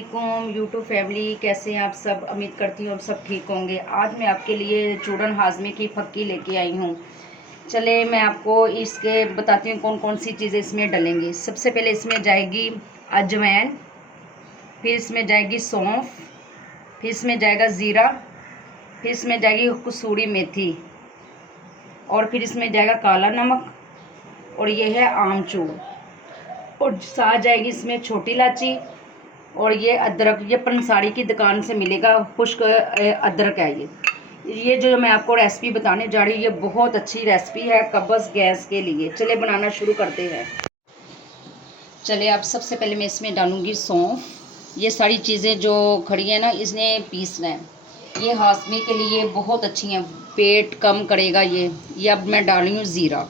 अस्सलामुअलैकुम YouTube family, कैसे हैं आप सब। उम्मीद करती हूँ आप सब ठीक होंगे। आज मैं आपके लिए चूरन हाजमे की फक्की लेके आई हूँ। चले मैं आपको इसके बताती हूँ कौन कौन सी चीज़ें इसमें डलेंगी। सबसे पहले इसमें जाएगी अजवाइन, फिर इसमें जाएगी सौंफ, फिर इसमें जाएगा ज़ीरा, फिर इसमें जाएगी कसूरी मेथी, और फिर इसमें जाएगा काला नमक, और ये है आमचूर, और साथ जाएगी इसमें छोटी इलायची, और ये अदरक। ये पंसारी की दुकान से मिलेगा, खुश्क अदरक है ये जो मैं आपको रेसिपी बताने जा रही हूँ, ये बहुत अच्छी रेसिपी है कब्ज़ गैस के लिए। चले बनाना शुरू करते हैं। चले अब सबसे पहले मैं इसमें डालूँगी सौंफ। ये सारी चीज़ें जो खड़ी हैं ना, इसने पीसना है। ये हाजमे के लिए बहुत अच्छी हैं, पेट कम करेगा ये अब मैं डाल रही हूँ ज़ीरा।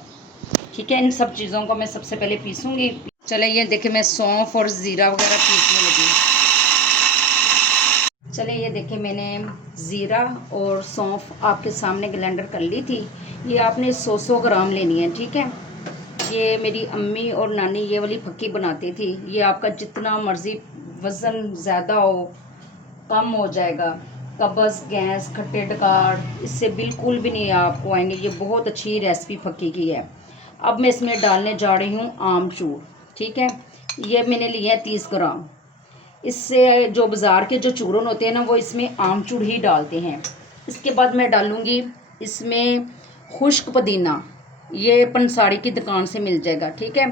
ठीक है, इन सब चीज़ों को मैं सबसे पहले पीसूँगी। चले ये देखिए मैं सौंफ और ज़ीरा वगैरह पीसने लगी। चले ये देखिए मैंने ज़ीरा और सौंफ आपके सामने ब्लेंडर कर ली थी। ये आपने 100 ग्राम लेनी है। ठीक है, ये मेरी अम्मी और नानी ये वाली फक्की बनाती थी। ये आपका जितना मर्ज़ी वज़न ज़्यादा हो कम हो जाएगा। कब्ज़ गैस खट्टे डकार इससे बिल्कुल भी नहीं आपको आएंगे। ये बहुत अच्छी रेसिपी फक्की की है। अब मैं इसमें डालने जा रही हूँ आमचूर। ठीक है, ये मैंने लिया है 30 ग्राम। इससे जो बाज़ार के जो चूरन होते हैं ना, वो इसमें आमचूर ही डालते हैं। इसके बाद मैं डालूँगी इसमें खुश्क पुदीना। ये पंसारी की दुकान से मिल जाएगा। ठीक है,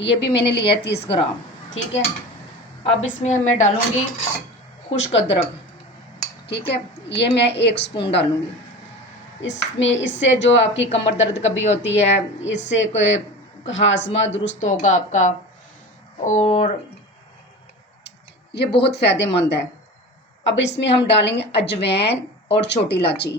ये भी मैंने लिया है 30 ग्राम। ठीक है, अब इसमें मैं डालूँगी खुश्क अदरक। ठीक है, ये मैं 1 स्पून डालूँगी इसमें। इससे जो आपकी कमर दर्द कभी होती है, इससे कोई हाजमा दुरुस्त होगा आपका, और ये बहुत फ़ायदेमंद है। अब इसमें हम डालेंगे अजवाइन और छोटी इलायची।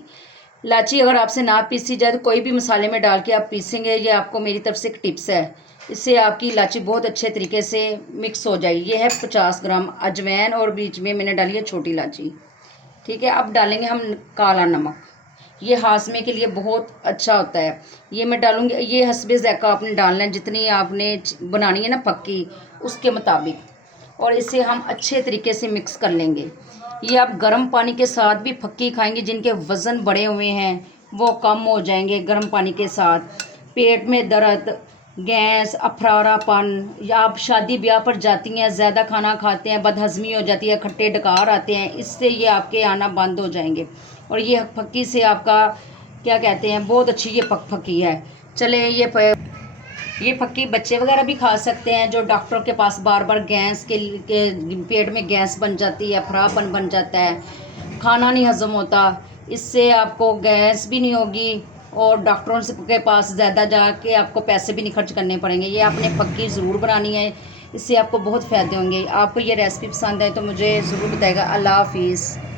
इलायची अगर आपसे ना पीसी जाए तो कोई भी मसाले में डाल के आप पीसेंगे। ये आपको मेरी तरफ से एक टिप्स है, इससे आपकी इलायची बहुत अच्छे तरीके से मिक्स हो जाएगी। ये है 50 ग्राम अजवाइन, और बीच में मैंने डाली है छोटी इलायची। ठीक है, अब डालेंगे हम काला नमक। ये हाजमे के लिए बहुत अच्छा होता है। ये मैं डालूँगी, ये हस्बे ज़ायक़ा आपने डालना है, जितनी आपने बनानी है ना फक्की उसके मुताबिक, और इसे हम अच्छे तरीके से मिक्स कर लेंगे। ये आप गर्म पानी के साथ भी फक्की खाएंगे। जिनके वज़न बढ़े हुए हैं वो कम हो जाएंगे गर्म पानी के साथ। पेट में दर्द, गैस, अफरारापन, या आप शादी ब्याह पर जाती हैं, ज़्यादा खाना खाते हैं, बदहज़मी हो जाती है, खट्टे डकार आते हैं, इससे ये आपके आना बंद हो जाएंगे। और ये फक्की से आपका क्या कहते हैं, बहुत अच्छी ये फक्की है। चले ये फक्की बच्चे वगैरह भी खा सकते हैं, जो डॉक्टरों के पास बार बार गैस के पेट में गैस बन जाती है, अफरापन बन जाता है, खाना नहीं हज़म होता। इससे आपको गैस भी नहीं होगी, और डॉक्टरों के पास ज़्यादा जाके आपको पैसे भी नहीं खर्च करने पड़ेंगे। ये आपने फक्की ज़रूर बनानी है, इससे आपको बहुत फ़ायदे होंगे। आपको ये रेसिपी पसंद है तो मुझे ज़रूर बताइएगा। अल्लाह हाफिज़।